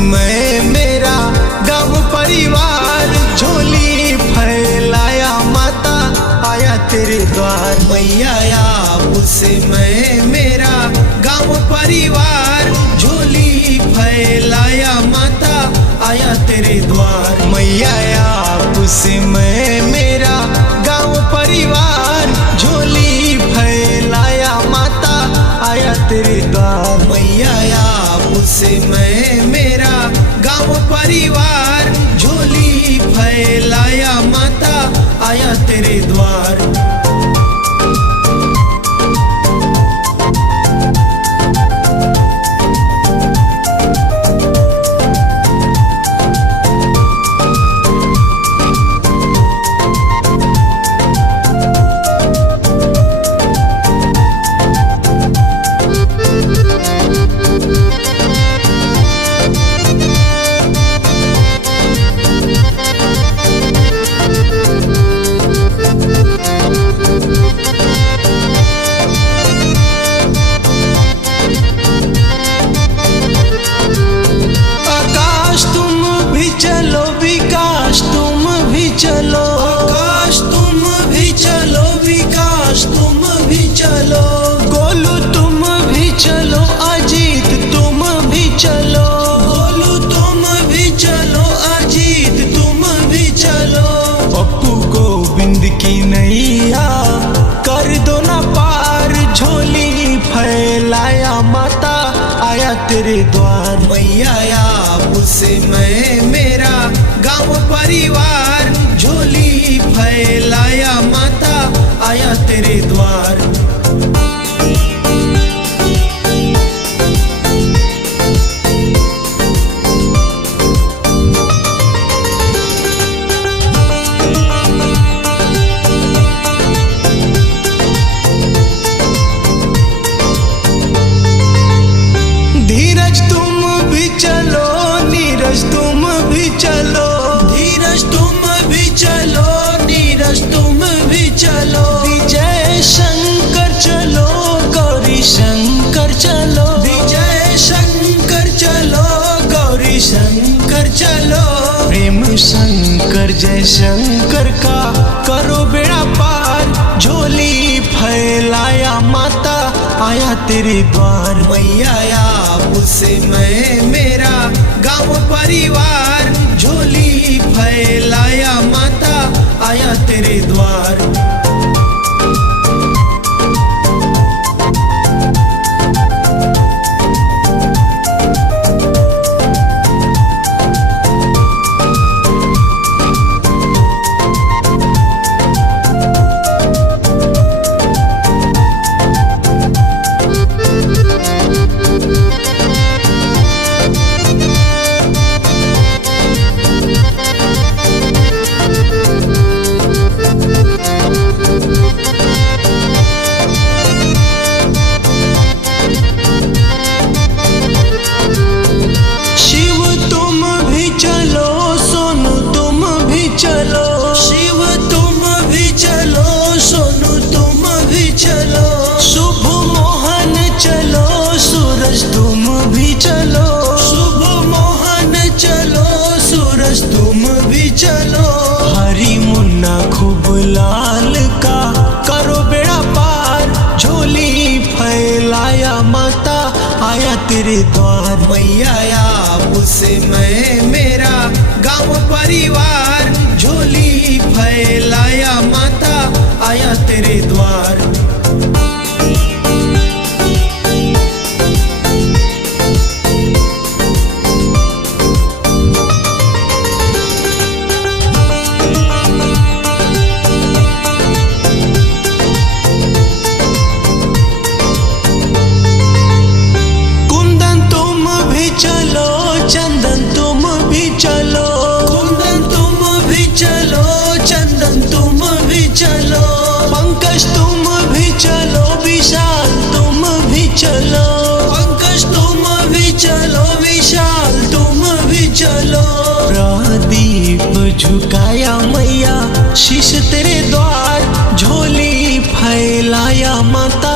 मैं मेरा गाँव परिवार झोली फैलाया माता आया तेरे द्वार। मैया आप से मैं मेरा गाँव परिवार झोली फैलाया माता आया तेरे द्वार। मैया आप से मैं मेरा गाँव परिवार झोली फैलाया माता आया तेरे द्वार। मैया आप से मैं मेरा गाँव परिवार झोली फैलाया माता आया तेरे द्वार। चलो आकाश तुम भी चलो, विकास तुम भी चलो, गोलू तुम भी चलो, अजीत तुम भी चलो, गोलू तुम भी चलो, अजीत तुम भी चलो। पप्पू गोविंद की नैया कर दो ना पार झोली फैलाया माता आया तेरे द्वार। मैया आप से मैं मेरा गाँव परिवार झोली फैलाया माता आया तेरे द्वार। धीरज तुम भी चलो, नीरज तुम भी चलो, धीरज तुम भी चलो, नीरज तुम भी चलो, विजय शंकर चलो, गौरी शंकर चलो, विजय शंकर चलो, गौरी शंकर चलो। प्रेम शंकर जय शंकर का करो बेड़ा पार झोली फैलाया माता आया तेरे द्वार। मैया आप से मैं मेरा गाँव परिवार झोली फैलाया माता आया तेरे द्वार। तुम भी चलो हरी मुन्ना खूब लाल का करो बेड़ा पार झोली फैलाया माता आया तेरे द्वार। मैया आप से मैं मेरा गाँव परिवार झोली फैलाया माता आया तेरे द्वार। चंदन तुम भी चलो, कुंदन तुम भी चलो, चंदन तुम भी चलो, पंकज तुम भी झुकाया मैया शीश तेरे द्वार, झोली फैलाया माता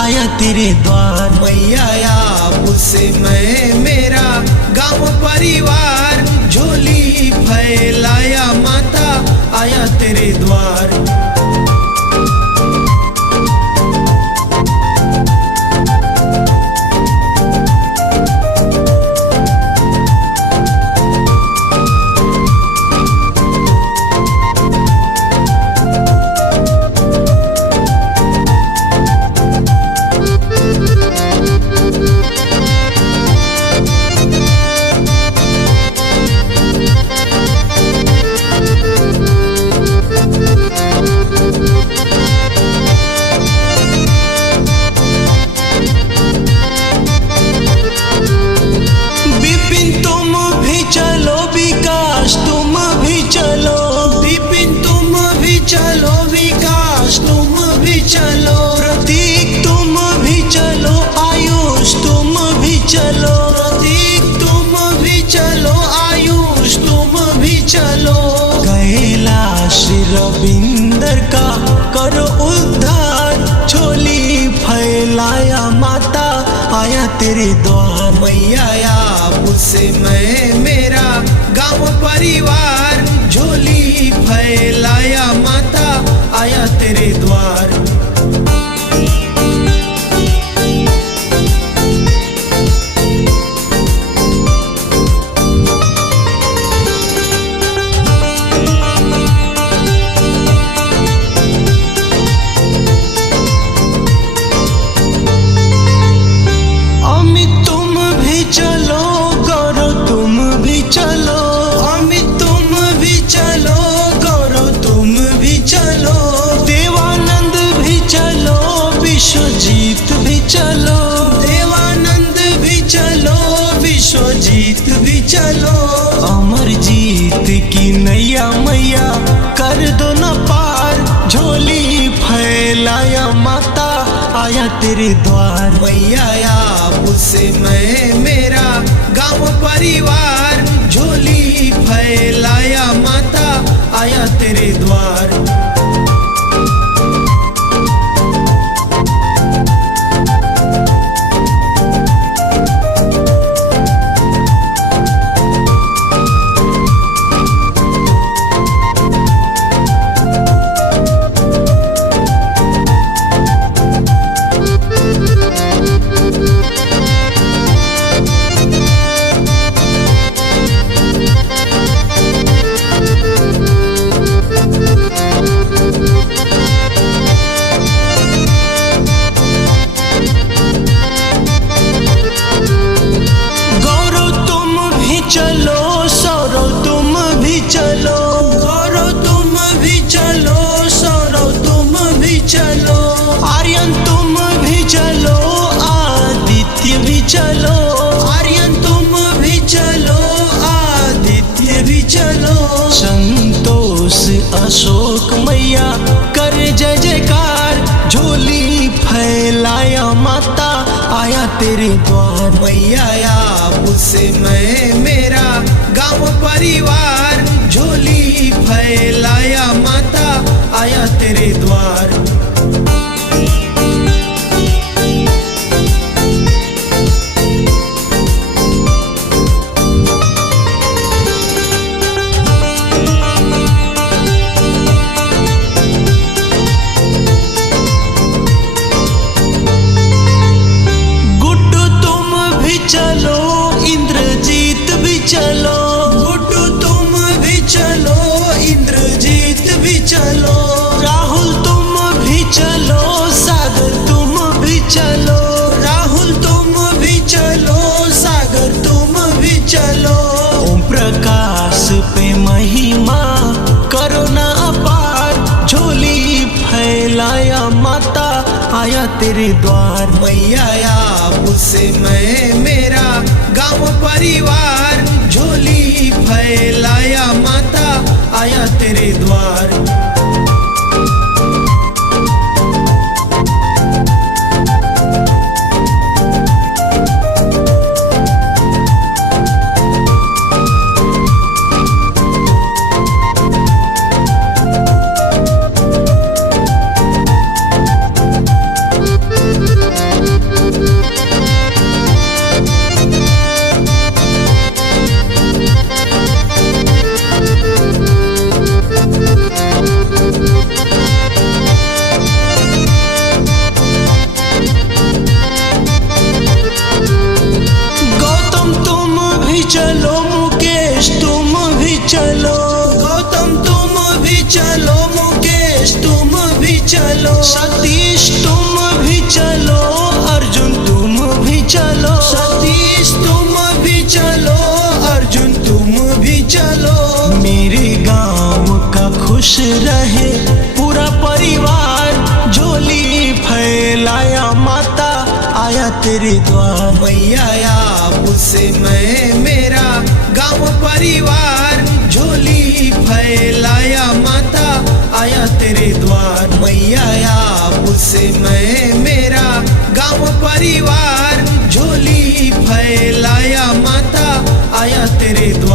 आया तेरे द्वार। मैया आपसे मैं मेरा गांव परिवार, झोली फैलाया माता आया तेरे द्वार। चलो विकास तुम भी चलो, प्रतीक तुम भी चलो, आयुष तुम भी चलो, प्रतीक तुम भी चलो, आयुष तुम भी चलो। कैलाश रविंदर का करो उद्धार, झोली फैलाया माता आया तेरे द्वार। मैया आपसे मैं मेरा गांव परिवार, झोली फैलाया माता आया तेरे द्वार। अमित तुम भी चलो, गौरव तुम भी चलो, अमित तुम भी चलो, गौरव तुम भी चलो, देवानंद भी चलो, विश्वजीत भी चलो, देवानंद भी चलो, विश्वजीत भी चलो। अमरजीत की नैया मैया कर दो न पार, झोली फैलाया माता आया तेरे द्वार। मैया आपसे मैं मेरा गांव परिवार, झोली फैलाया माता आया तेरे द्वार। चलो सौरव तुम भी चलो, गौरव तुम भी चलो, सौरव तुम भी चलो, आर्यन तुम भी चलो, आदित्य भी चलो, आर्यन तुम भी चलो, आदित्य भी चलो। संतोष अशोक मैया कर जय जयकार, झोली फैलाया माता आया तेरे द्वार। मैया आपसे मैं मेरा गांव परिवार, झोली फैलाया माता आया तेरे द्वार। चलो इंद्रजीत भी चलो, गुड्डू तुम भी चलो, इंद्रजीत भी चलो, राहुल तुम भी चलो, सागर तुम भी चलो, राहुल तुम भी चलो, सागर तुम भी चलो। ओम प्रकाश पे महिमा करो ना अपार, झोली फैलाया माता आया तेरे द्वार। मैया आपसे मैं मेरा गांव परिवार, झोली फैलाया माता आया तेरे द्वार। मुकेश तुम भी चलो, सतीश तुम भी चलो, अर्जुन तुम भी चलो, सतीश तुम भी चलो, अर्जुन तुम भी चलो। मेरे गांव का खुश रहे पूरा परिवार, झोली फैलाया माता आया तेरे द्वार। मैया आपसे मैं मेरा गांव परिवार, झोली फैलाया माता आया तेरे द्वार। मैया आपसे मैं मेरा गांव परिवार, झोली फैलाया माता आया तेरे द्वार।